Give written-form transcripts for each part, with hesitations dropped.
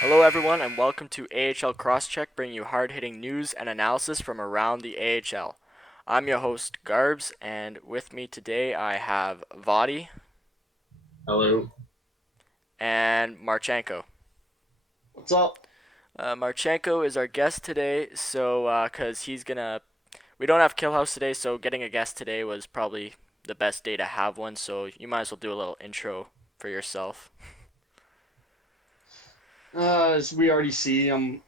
Hello, everyone, and welcome to AHL Crosscheck, bringing you hard-hitting news and analysis from around the AHL. I'm your host, Garbs, and with me today I have Vadi Hello. and Marchenko. What's up? Marchenko is our guest today, so because we don't have Killhouse today, so getting a guest today was probably the best day to have one. So you might as well do a little intro for yourself. As we already see, I'm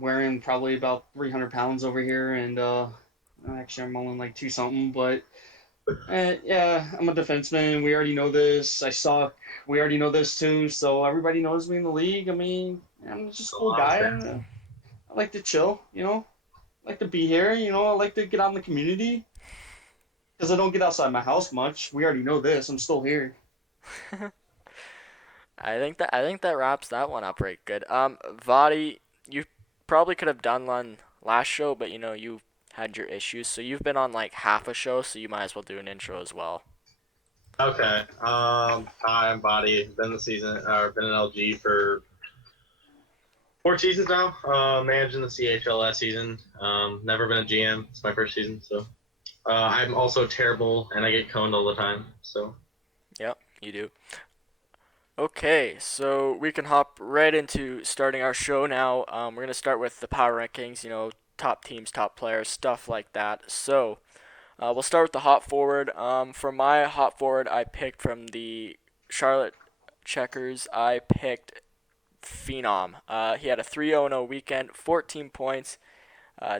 wearing probably about 300 pounds over here, and actually I'm only like two something, but yeah, I'm a defenseman. We already know this. I suck. We already know this too, so everybody knows me in the league. I mean, I'm just a A cool Mm-hmm. guy. lot of And, I like to chill, I like to be here, I like to get out in the community because I don't get outside my house much. We already know this. I'm still here. I think that wraps that one up right good. Vadi, you probably could have done one last show, but you had your issues, so you've been on like half a show, so you might as well do an intro as well. Okay. Hi, I'm Body. Been in LG for 4 seasons now. Managing the CHL last season. Never been a GM. It's my first season, so I'm also terrible, and I get coned all the time. So Yep, you do. Okay, so we can hop right into starting our show now. We're gonna start with the power rankings, top teams, top players, stuff like that. So we'll start with the hot forward. For my hot forward, I picked from the Charlotte Checkers. I picked Phenom. He had a 3-0 weekend, 14 points,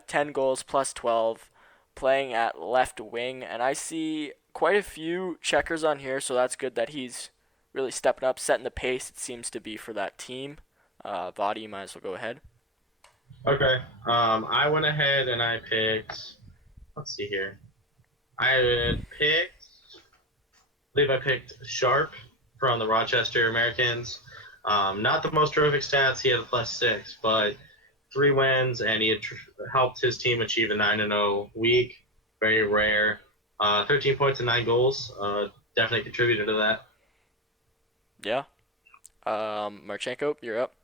10 goals plus 12, playing at left wing. And I see quite a few checkers on here, so that's good that he's really stepping up, setting the pace, it seems to be, for that team. Vadi, you might as well go ahead. okay. I went ahead and I picked. Let's see here. I had picked. I believe I picked Sharp from the Rochester Americans. Not the most terrific stats. He had a +6, but 3 wins, and he had helped his team achieve a 9-0 week. Very rare. 13 points and 9 goals. Definitely contributed to that. Yeah. Marchenko, you're up.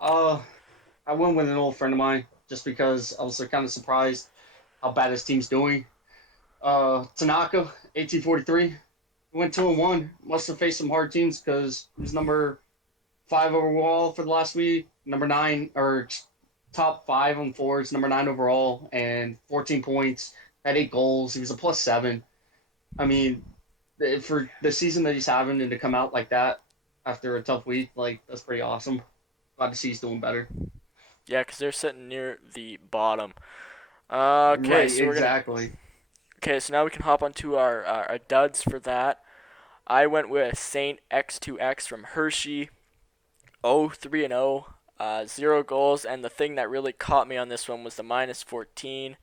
Uh, I went with an old friend of mine just because I was kind of surprised how bad his team's doing. Tanaka, 1843, went 2-1. Must have faced some hard teams because he was number 5 overall for the last week, number 9 or top 5 on forwards, number 9 overall, and 14 points. Had 8 goals. He was a +7. I mean, for the season that he's having and to come out like that after a tough week, like that's pretty awesome. Glad to see he's doing better. Yeah, because they're sitting near the bottom. Okay, Right, so we're gonna. exactly. Okay, so now we can hop onto our duds for that. I went with Saint X2X from Hershey. 0 3 and 0, 0 goals, and the thing that really caught me on this one was the -14.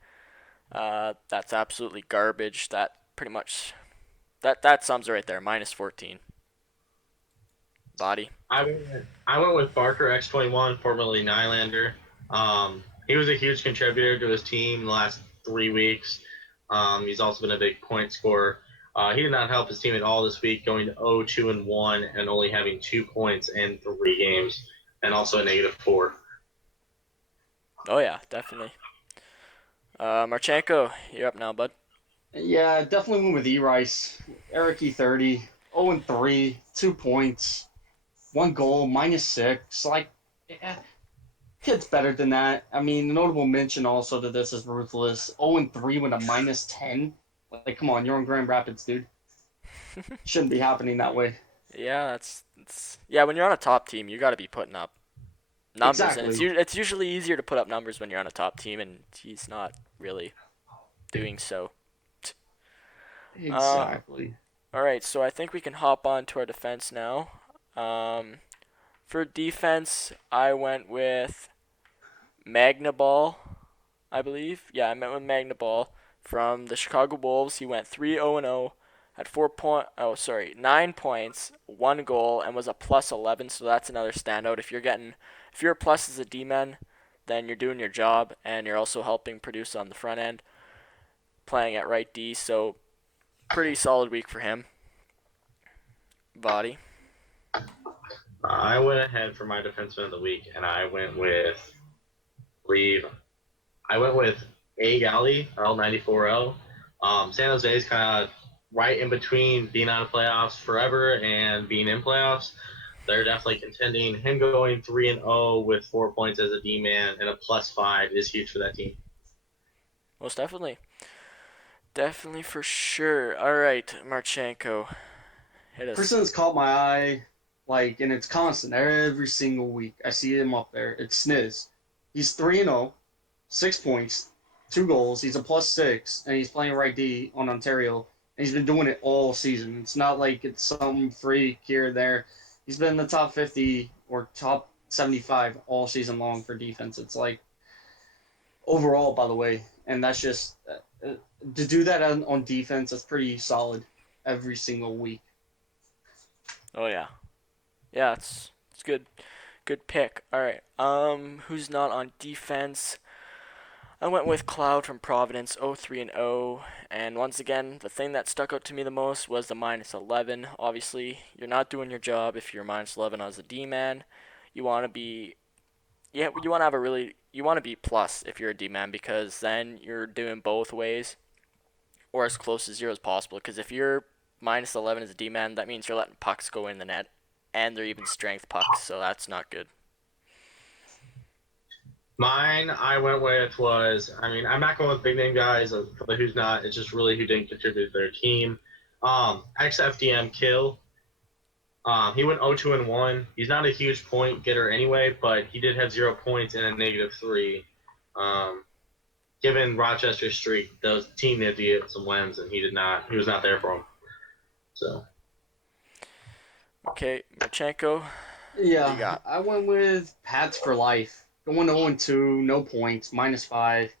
That's absolutely garbage. That pretty much that sums it right there. -14. Body. I went with Barker X21, formerly Nylander. He was a huge contributor to his team the last 3 weeks. He's also been a big point scorer. He did not help his team at all this week, going to 0 2 and 1 and only having 2 points in 3 games, and also a -4. Oh yeah, definitely. Marchenko, you're up now, bud. Yeah, definitely went with E Rice. Eric E30, 0-3, 2 points, 1 goal, -6. Like, yeah, kid's better than that. I mean, the notable mention also to this is Ruthless. 0-3 with a -10. Like, come on, you're on Grand Rapids, dude. Shouldn't be happening that way. Yeah, yeah. When you're on a top team, you got to be putting up numbers, and Exactly. it's usually easier to put up numbers when you're on a top team, and he's not really doing so. Uh, Exactly. all right, so I think we can hop on to our defense now. Um, for defense, I went with Magna Ball, I believe. Yeah, I went with Magna Ball from the Chicago Wolves. He went 3-0 and 0, had 9 points, 1 goal, and was a +11. So that's another standout. If you're a plus as a D-man, then you're doing your job, and you're also helping produce on the front end, playing at right D. So pretty solid week for him. Body. I went ahead for my defenseman of the week, and believe I went with A Galley L94L. San Jose is kind of right in between being out of playoffs forever and being in playoffs. They're definitely contending. Him going 3-0 with 4 points as a D man and a +5 is huge for that team. Most definitely. Definitely for sure. All right, Marchenko, hit us. Person that's caught my eye, like, and it's constant every single week. I see him up there. It's Sniz. He's 3-0, 6 points, 2 goals. He's a +6, and he's playing right D on Ontario. And he's been doing it all season. It's not like it's some freak here or there. He's been in the top 50 or top 75 all season long for defense. It's like overall, by the way, and that's just to do that on defense. That's pretty solid every single week. Oh yeah, yeah, it's good. Good pick. All right. Who's not on defense? I went with Cloud from Providence, 0-3 and 0. And once again, the thing that stuck out to me the most was the -11. Obviously, you're not doing your job if you're -11 as a D man. You want to be, yeah, you want to have a really, you want to be plus if you're a D man because then you're doing both ways or as close to zero as possible. Because if you're -11 as a D man, that means you're letting pucks go in the net, and they're even strength pucks, so that's not good. Mine, I went with I'm not going with big name guys, but who's not. It's just really who didn't contribute to their team. XFDM Kill. He went 0-2 and 1. He's not a huge point getter anyway, but he did have 0 points and a -3. Um, Given Rochester's streak, the team needed to get some wins, and he did not. He was not there for him. So Okay, Marchenko, what do you Yeah, got? I went with Pats for life. Going 0-2, no points, -5.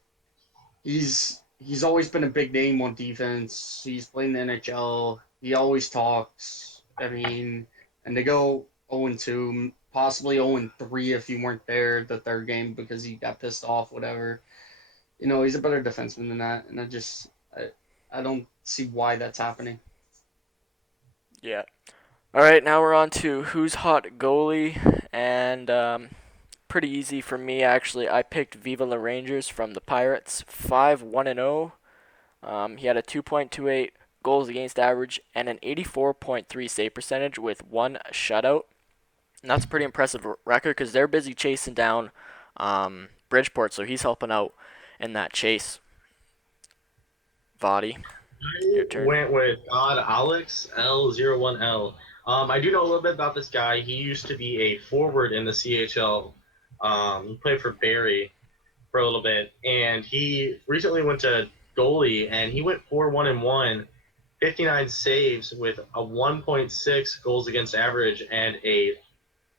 He's always been a big name on defense. He's playing the NHL. He always talks. I mean, and to go 0-2, possibly 0-3 if you weren't there the third game because he got pissed off, whatever. He's a better defenseman than that, and I don't see why that's happening. Yeah. All right, now we're on to who's hot goalie, and pretty easy for me actually. I picked Viva La Rangers from the Pirates, 5-1 and 0. He had a 2.28 goals against average and an 84.3 save percentage with one shutout. And that's a pretty impressive record because they're busy chasing down Bridgeport, so he's helping out in that chase. Vadi, I your turn. went with God Alex L01L. I do know a little bit about this guy. He used to be a forward in the CHL. He played for Barry for a little bit, and he recently went to goalie, and he went 4-1 and 1, 59 saves with a 1.6 goals against average and a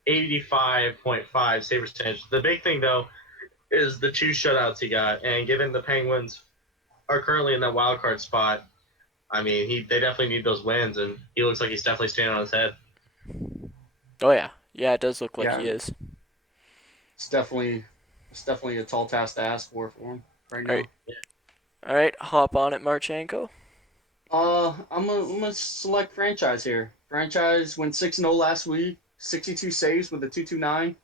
85.5 save percentage. The big thing though is the two shutouts he got, and given the Penguins are currently in that wild card spot, they definitely need those wins, and he looks like he's definitely standing on his head. Oh yeah, yeah, it does look like Yeah, he is. it's definitely it's definitely a tall task to ask for him right All right, now. all right, hop on it, Marchenko. I'm gonna select franchise here. Franchise went 6-0 last week, 62 saves with a 229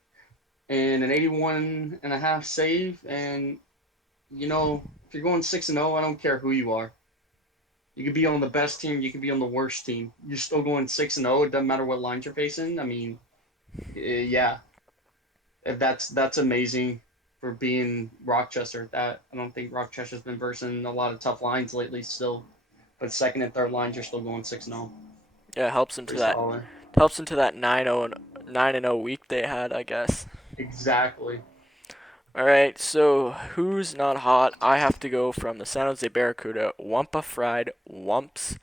and an 81.5 save. And if you're going 6-0, I don't care who you are. You could be on the best team, you could be on the worst team. You're still going 6-0. It doesn't matter what lines you're facing. I mean, yeah, that's amazing for being Rochester. That I don't think Rochester's been versing a lot of tough lines lately still, but second and third lines you're still going 6-0. Yeah, it helps into Pretty that solid. 9-0 and 9-0 week they had, I guess. Exactly. All right, so who's not hot? I have to go from the San Jose Barracuda, Wampa Fried Wumps.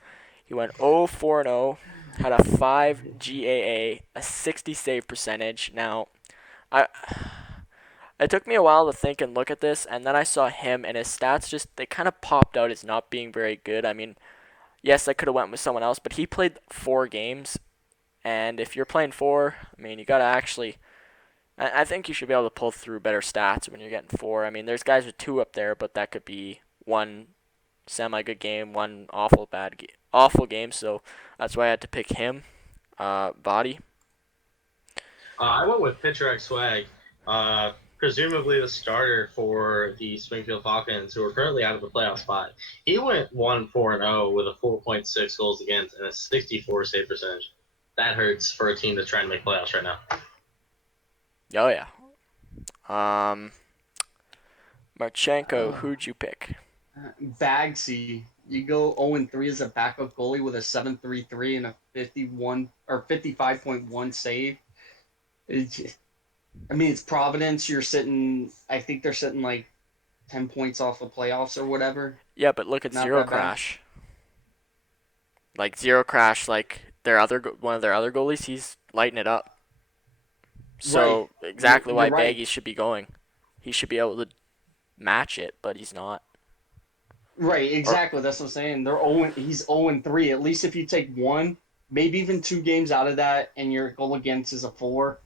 He went 0-4 and 0, had a 5 GAA, a 60 save percentage. Now, I it took me a while to think and look at this, and then I saw him and his stats just they kind of popped out as not being very good. I mean, yes, I could have went with someone else, but he played 4 games, and if you're playing four, I mean, you gotta actually. I think you should be able to pull through better stats when you're getting four. I mean, there's guys with two up there, but that could be one semi good game, one awful game. So that's why I had to pick him. Body. I went with Pitcher X Swag, presumably the starter for the Springfield Falcons, who are currently out of the playoff spot. He went 1-4-0 with a 4.6 goals against and a 64 save percentage. That hurts for a team that's trying to make playoffs right now. Oh yeah. Um, Marchenko, Uh, who'd you pick? Bagsy, you go 0-3 as a backup goalie with a 7.33 and a 51 or 55.1 save. It's, I mean, it's Providence. You're sitting. I think they're sitting like 10 points off the playoffs or whatever. Yeah, but look at Not Zero that bad. Crash. Like Zero Crash, like one of their other goalies, he's lighting it up. Right. So exactly You're why right. Baggy should be going. He should be able to match it, but he's not. Right. Or Exactly. That's what I'm saying. He's 0-3. At least if you take one, maybe even 2 games out of that, and your goal against is a 4,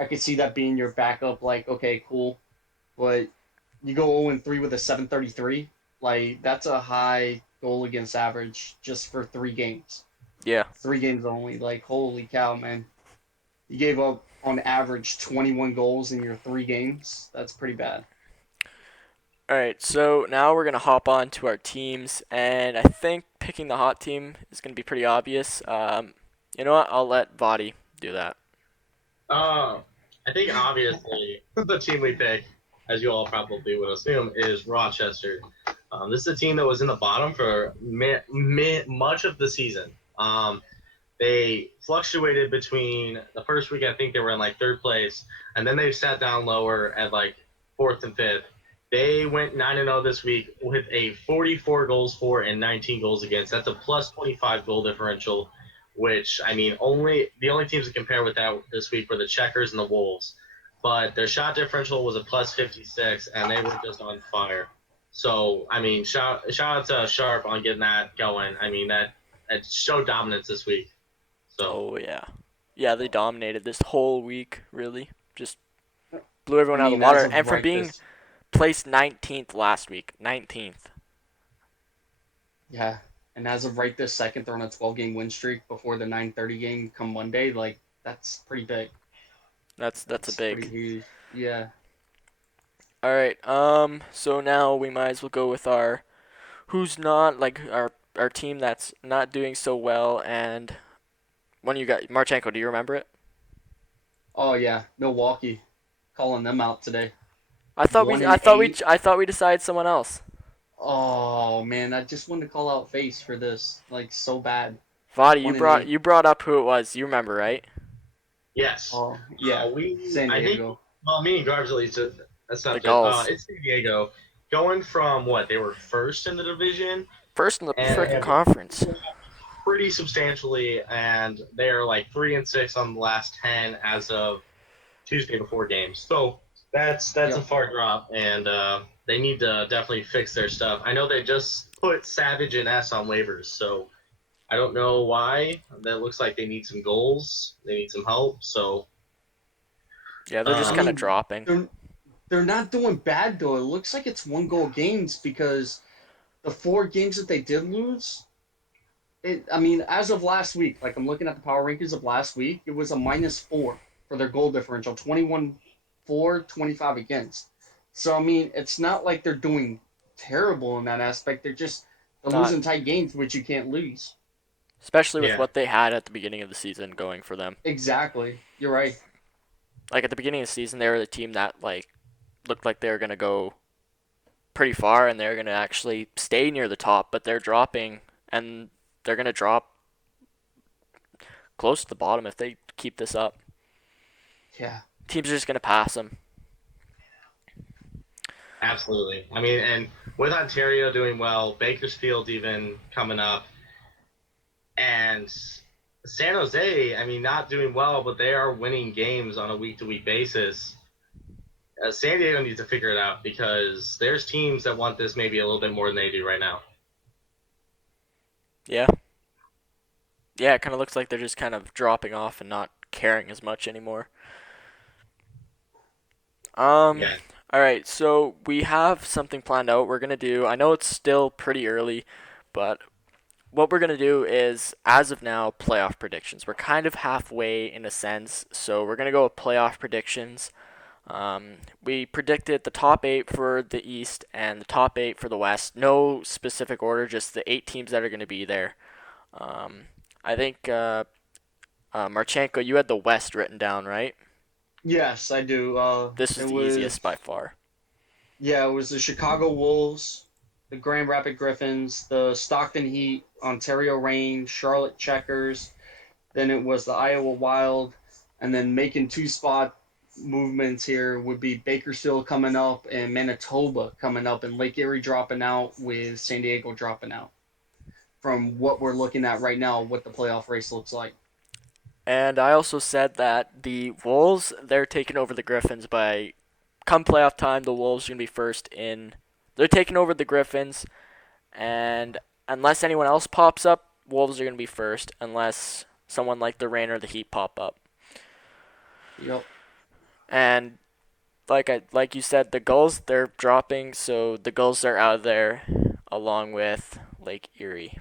I could see that being your backup. Like, okay, cool. But you go 0-3 with a 7.33. Like, that's a high goal against average just for 3 games. yeah. 3 games only. Like, holy cow, man. You gave up on average 21 goals in your 3 games. That's pretty bad. All right, so now we're gonna hop on to our teams, and I think picking the hot team is gonna be pretty obvious. You know what? I'll let Vadi do that. Uh, I think obviously the team we pick, as you all probably would assume, is Rochester. This is a team that was in the bottom for much of the season. They fluctuated between the first week. I think they were in like third place, and then they sat down lower at like fourth and fifth. They went 9-0 this week with a 44 goals for and 19 goals against. That's a plus 25 goal differential, which I mean, only the only teams to compare with that this week were the Checkers and the Wolves. But their shot differential was a plus 56, and they were just on fire. So I mean, shout out to Sharp on getting that going. I mean that showed dominance this week. So Oh yeah, yeah. They dominated this whole week. Really, just blew I everyone out of mean, the as water. of And from right being this, placed 19th last week, 19th. yeah, and as of right this second, they're on a 12-game win streak before the 9:30 game come Monday. Like, that's pretty big. That's a That's pretty big. huge. Yeah. All right. So now we might as well go with our who's not like our team that's not doing so well. And when you got Marchenko, do you remember it? Oh yeah, Milwaukee calling them out today. I thought One we and I thought we eight. I thought we decided someone else. Oh man, I just wanted to call out face for this, like so bad. Vadi, you One and brought eight. you brought up who it was. You remember, right? yes, Oh yeah, we San I think Diego. well me and Garbs at least The accepted. Gulls. It's San Diego going from what they were first in the division First in the and frickin' conference. pretty substantially, and they're like 3-6 on the last 10 as of Tuesday before games. So that's a Yep. far drop, and they need to definitely fix their stuff. I know they just put Savage and S on waivers, so I don't know why. That looks like they need some goals. They need some help. So Yeah, they're just I kind of um, mean, dropping. they're not doing bad though. It looks like it's 1 goal games because the 4 games that they did lose. I mean, as of last week, like I'm looking at the power rankings of last week, it was a -4 for their goal differential, 21 for, 25 against. So I mean, it's not like they're doing terrible in that aspect. They're Not losing tight games, which you can't lose. especially with yeah, what they had at the beginning of the season going for them. Exactly. You're right. Like at the beginning of the season, they were the team that like looked like they were gonna go pretty far and they're gonna actually stay near the top, but they're dropping and they're gonna drop close to the bottom if they keep this up. Yeah. Teams are just gonna pass them. absolutely. I mean, and with Ontario doing well, Bakersfield even coming up, and San Jose, I mean, not doing well, but they are winning games on a week to week basis. San Diego needs to figure it out because there's teams that want this maybe a little bit more than they do right now. Yeah, yeah. It kind of looks like they're just kind of dropping off and not caring as much anymore. Um. Yeah. All right, so we have something planned out. We're gonna do. I know it's still pretty early, but what we're going to do is, as of now, playoff predictions. We're kind of halfway in a sense, so we're going to go with playoff predictions. We predicted the top eight for the East and the top eight for the West. No specific order, just the eight teams that are going to be there. Um, I think, Marchenko, you had the West written down, right? Yes, I do. This It was the easiest by was far. Yeah, it was the Chicago Wolves, the Grand Rapids Griffins, the Stockton Heat, Ontario Reign, Charlotte Checkers. Then it was the Iowa Wild, and then making two spot movements here would be Bakersfield coming up and Manitoba coming up, and Lake Erie dropping out with San Diego dropping out. From what we're looking at right now, what the playoff race looks like. And I also said that the Wolves, they're taking over the Griffins by come playoff time. The Wolves are going to be first in. They're taking over the Griffins, and unless anyone else pops up, Wolves are going to be first, unless someone like the Rain or the Heat pop up. Yep. And like you said, the Gulls they're dropping, so the Gulls are out of there, along with Lake Erie.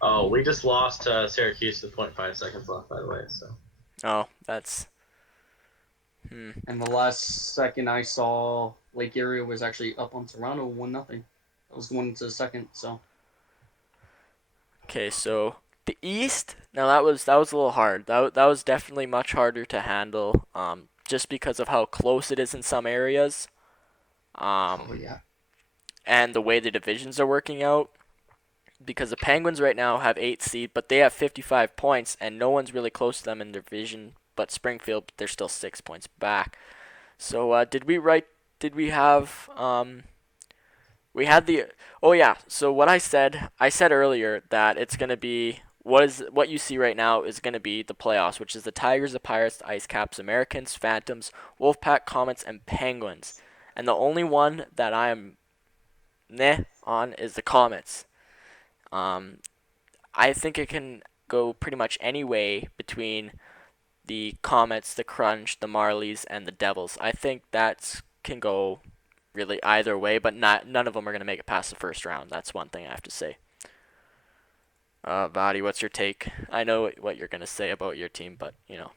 Oh, we just lost to Syracuse with 0.5 seconds left, by the way. So Oh, that's hmm. And the last second I saw, Lake Erie was actually up on Toronto 1-0. That was going into the second, so. Okay, so the East. Now that was a little hard. That was definitely much harder to handle. Just because of how close it is in some areas. Oh, Um, yeah. and the way the divisions are working out. Because the Penguins right now have 8th seed, but they have 55 points, and no one's really close to them in their division. But Springfield, they're still 6 points back. So did we write? Did we have? We had the. Oh yeah. So what I said earlier that it's gonna be what you see right now is gonna be the playoffs, which is the Tigers, the Pirates, the Ice Caps, Americans, Phantoms, Wolfpack, Comets, and Penguins. And the only one that I am on is the Comets. Um, I think it can go pretty much any way between the Comets, the Crunch, the Marlies, and the Devils. I think that can go really either way, but none of them are going to make it past the first round. That's one thing I have to say. Vadi, what's your take? I know what you're going to say about your team, but you know.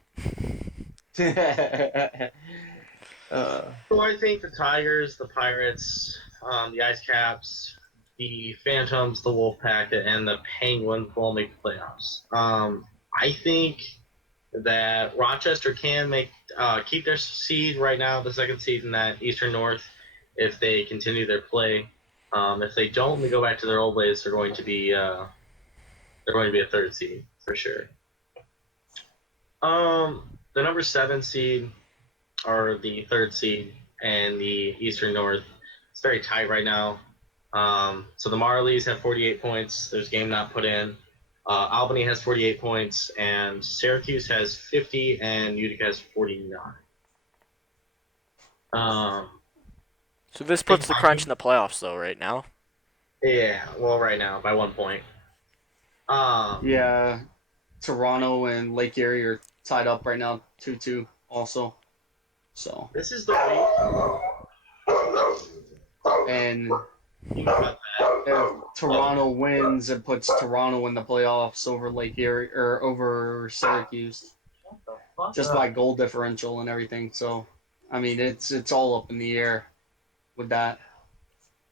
uh, So I think the Tigers, the Pirates, the Ice Caps, the Phantoms, the Wolfpack, and the Penguins will make the playoffs. I think that Rochester can keep their seed right now, the second seed in that Eastern North, if they continue their play. If they don't, they go back to their old ways. They're going to be a third seed for sure. The number 7 seed are the third seed and the Eastern North. It's very tight right now. So the Marlies have 48 points. There's a game not put in. Albany has 48 points, and Syracuse has 50, and Utica has 49. Um, So this I think puts the Crunch in the playoffs, though, right now. yeah, well, right now by 1 point. Um, yeah, Toronto and Lake Erie are tied up right now, 2-2 also. So, this is the week. and About if that. Toronto wins, it puts Toronto in the playoffs over Lake Erie or over Syracuse, just by goal differential and everything. So, I mean, it's all up in the air with that.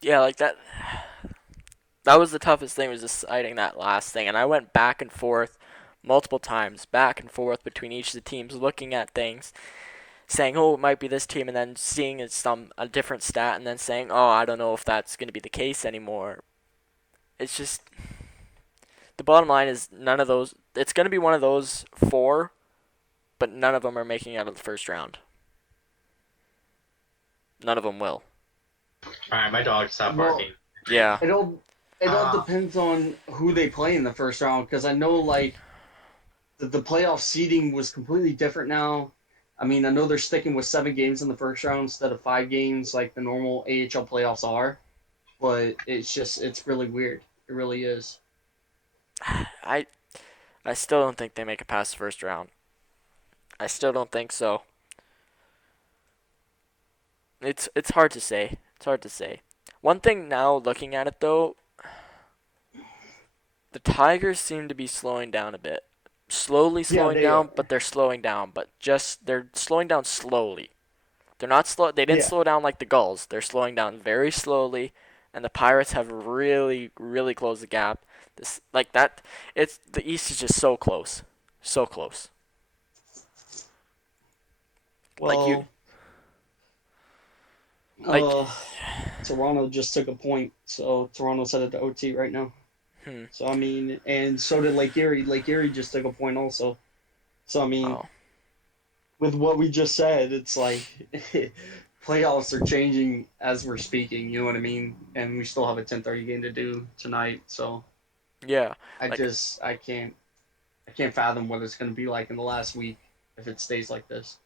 Yeah, like that. That was the toughest thing was deciding that last thing, and I went back and forth multiple times, back and forth between each of the teams, looking at things, saying, "Oh, it might be this team," and then seeing a different stat, and then saying, "Oh, I don't know if that's going to be the case anymore." It's just the bottom line is none of those. It's going to be one of those four, but none of them are making it out of the first round. None of them will. All right, my dog stopped Well, barking. Yeah. it all Uh, depends on who they play in the first round because I know like the playoff seeding was completely different now. I mean, I know they're sticking with 7 games in the first round instead of 5 games like the normal AHL playoffs are, but it's really weird. It really is. I I still don't think they make it past the first round. I still don't think so. It's hard to say. It's hard to say. One thing now looking at it though, the Tigers seem to be slowing down a bit. Slowly Yeah, slowing they down, are. but they're slowing down, but just they're slowing down slowly. They're not slow. They didn't Yeah. slow down like the Gulls. They're slowing down very slowly, and the Pirates have really, really closed the gap. This like that. It's the East is just so close, so close. Like you, Well, like, uh, Toronto just took a point, so Toronto's headed to OT right now. hmm. So I mean, and so did Lake Erie. Lake Erie just took a point also. So I mean, Oh, with what we just said, it's like playoffs are changing as we're speaking. You know what I mean? And we still have a 10:30 game to do tonight. So yeah. I Like just I can't fathom what it's going to be like in the last week if it stays like this.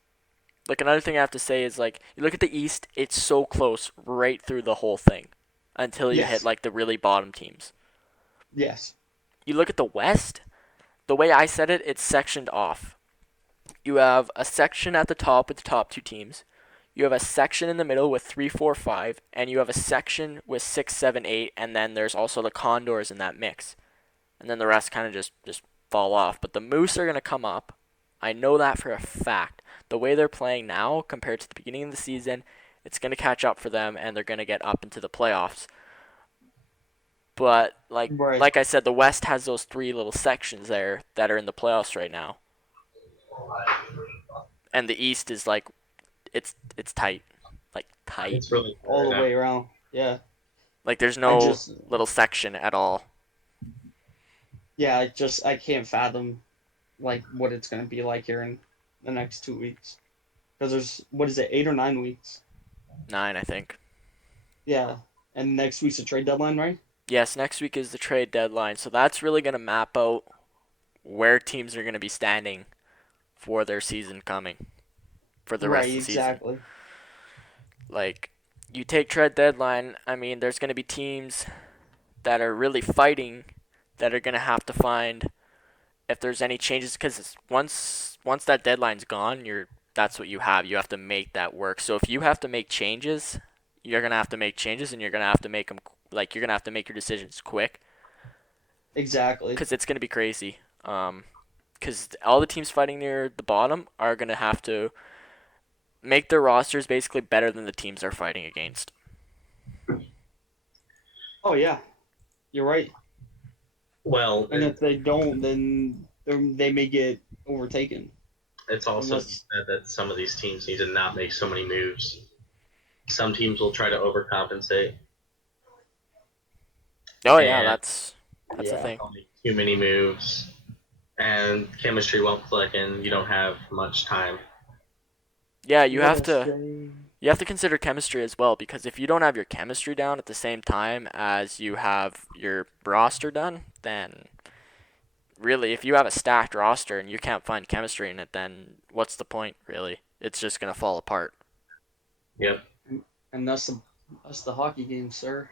like another thing I have to say is like you look at the East. It's so close right through the whole thing, until you hit Yes. like the really bottom teams. Yes. You look at the West. The way I said it, it's sectioned off. You have a section at the top with the top two teams. You have a section in the middle with 3, 4, 5, and you have a section with 6, 7, 8, and then there's also the Condors in that mix. And then the rest kind of just fall off. But the Moose are going to come up. I know that for a fact. The way they're playing now compared to the beginning of the season, it's going to catch up for them, and they're going to get up into the playoffs. But Right. like I said, the West has those three little sections there that are in the playoffs right now, and the East is like it's tight, like tight. It's really good All right the now. way around. Yeah. Like there's I no just little section at all. yeah, I can't fathom like what it's going to be like here in the next 2 weeks. Because there's what is it, 8 or 9 weeks? 9, I think. Yeah, and next week's a trade deadline, right? Yes, next week is the trade deadline, so that's really gonna map out where teams are gonna be standing for their season coming for the rest Right, of the season. exactly. Like you take trade deadline, I mean, there's gonna be teams that are really fighting that are gonna have to find if there's any changes because once that deadline's gone, that's what you have. You have to make that work. So if you have to make changes, you're gonna have to make changes, and you're gonna have to make them like you're gonna have to make your decisions quick Exactly. because it's gonna be crazy. Because all the teams fighting near the bottom are gonna have to make their rosters basically better than the teams they're fighting against. Oh yeah, you're right. Well, And if they don't, then they may get overtaken it's also unless said that some of these teams need to not make so many moves. Some teams will try to overcompensate Oh yeah, and that's the yeah. thing. they'll make too many moves, and chemistry won't click, and you don't have much time. Yeah, I'm gonna say you have to consider chemistry as well because if you don't have your chemistry down at the same time as you have your roster done, then really if you have a stacked roster and you can't find chemistry in it, then what's the point really? It's just going to fall apart. Yep. and that's the hockey game, sir.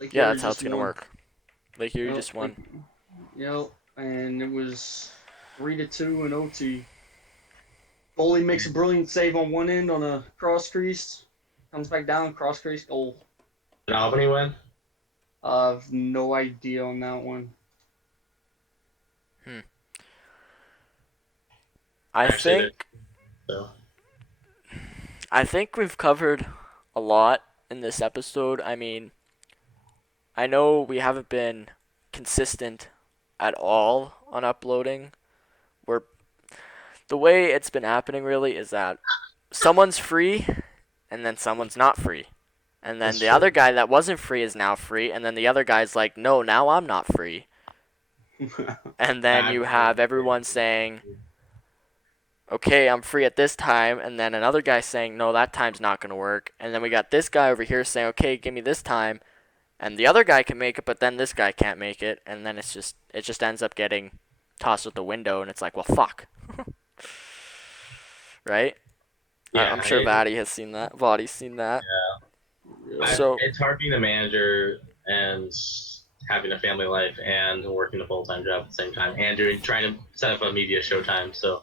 Lake Yeah, Erie that's how just it's going to won. work. Like you Yep, just like won. yep, and it was 3-2 in OT. Foley makes a brilliant save on one end on a cross crease, comes back down, cross crease goal. Did Albany win? I've no idea on that one. Hmm. I Actually, they think so. I think we've covered a lot in this episode. I mean, I know we haven't been consistent at all on uploading. We're the way it's been happening really is that someone's free and then someone's not free. And then That's the other true. guy that wasn't free is now free and then the other guy's like, "No, now I'm not free." And then I've you been have everyone saying, "Okay, I'm free at this time." And then another guy saying, "No, that time's not going to work." And then we got this guy over here saying, "Okay, give me this time." And the other guy can make it, but then this guy can't make it, and then it just ends up getting tossed out the window and it's like, "Well, fuck." Right? I'm Yeah, sure Vadi's seen that. Vadi's seen that. Yeah. So it's hard being a manager and having a family life and working a full time job at the same time and trying to set up a media showtime. So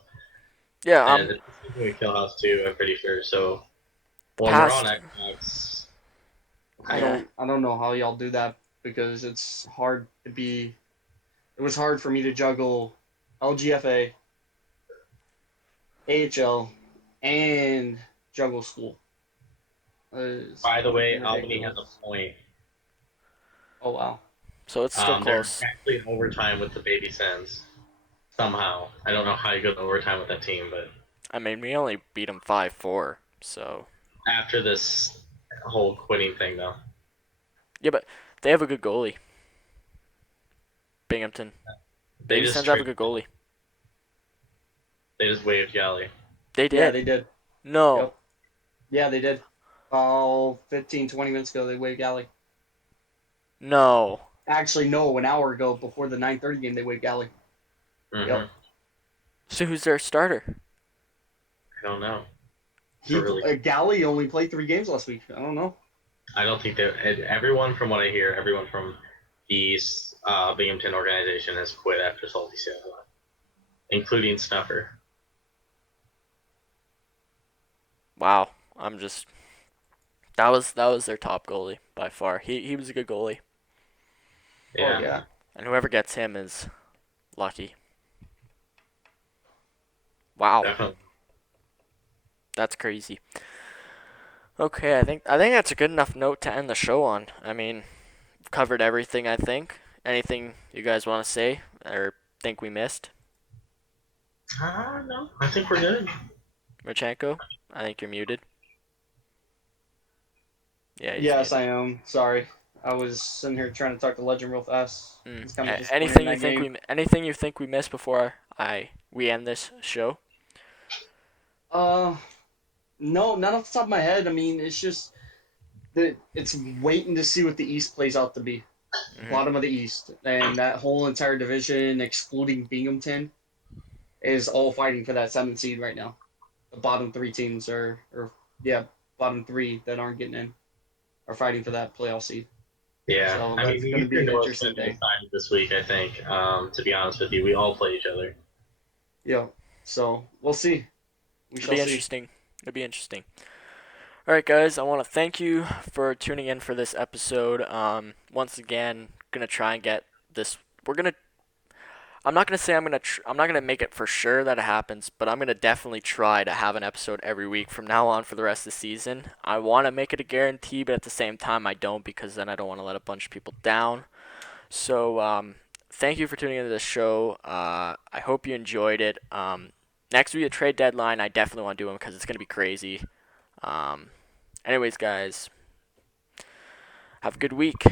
yeah, and it's doing Kill House too. I'm pretty sure. So the when we're on past, Xbox, I yeah, don't I don't know how y'all do that because it's hard to be it was hard for me to juggle LGFA, AHL, and juggle school. It's By the way, freaking Albany has ridiculous. a point. Oh wow. So it's still They're close. actually in overtime with the Baby Sens. Somehow. I don't know how you go to overtime with that team, but I mean, we only beat them 5-4. So after this whole quitting thing, though, yeah, but they have a good goalie. Binghamton. they Baby just Sens have a traded. good goalie. They just waived Yali. They Yeah, did. they did. No. Yep. Yeah, they did. Oh, 15, 20 minutes ago, they waved Galley. No. Actually, no, an hour ago before the 9:30 game, they waved Galley. Mm-hmm. Yep. So who's their starter? I don't know. It's He really. Galley only played 3 games last week. I don't know. I don't think that everyone, from what I hear, everyone from the Binghamton organization has quit after Salty Seattle, including Snuffer. Wow. I'm just that was their top goalie by far. He was a good goalie. Oh Yeah, yeah. And whoever gets him is lucky. Wow. definitely. That's crazy. Okay, I think that's a good enough note to end the show on. I mean, we've covered everything, I think. Anything you guys want to say or think we missed? No, I think we're good. Machenko? I think you're muted. Yeah, he's Yes, muted. I am. Sorry. I was sitting here trying to talk to Legend real fast. It's kind of disappointing in Anything you that think game. we missed before we end this show? Uh, no, not off the top of my head. I mean, it's just that it's waiting to see what the East plays out to be. Hmm. Bottom of the East, and that whole entire division, excluding Binghamton, is all fighting for that 7th seed right now. The bottom 3 teams or yeah, bottom 3 that aren't getting in are fighting for that playoff seed. Yeah, So I mean that's the going to be Eastern an North's interesting going to be thing. excited this week. I think. To be honest with you, we all play each other. Yeah. So we'll see. We It'll shall be see. interesting. It'll be interesting. All right, guys. I want to thank you for tuning in for this episode. Once again, gonna try and get this. We're gonna. I'm not gonna say I'm gonna. I'm not gonna make it for sure that it happens, but I'm gonna definitely try to have an episode every week from now on for the rest of the season. I want to make it a guarantee, but at the same time, I don't because then I don't want to let a bunch of people down. So, thank you for tuning into this show. I hope you enjoyed it. Next week, a trade deadline. I definitely want to do them because it's gonna be crazy. Um, anyways, guys, have a good week.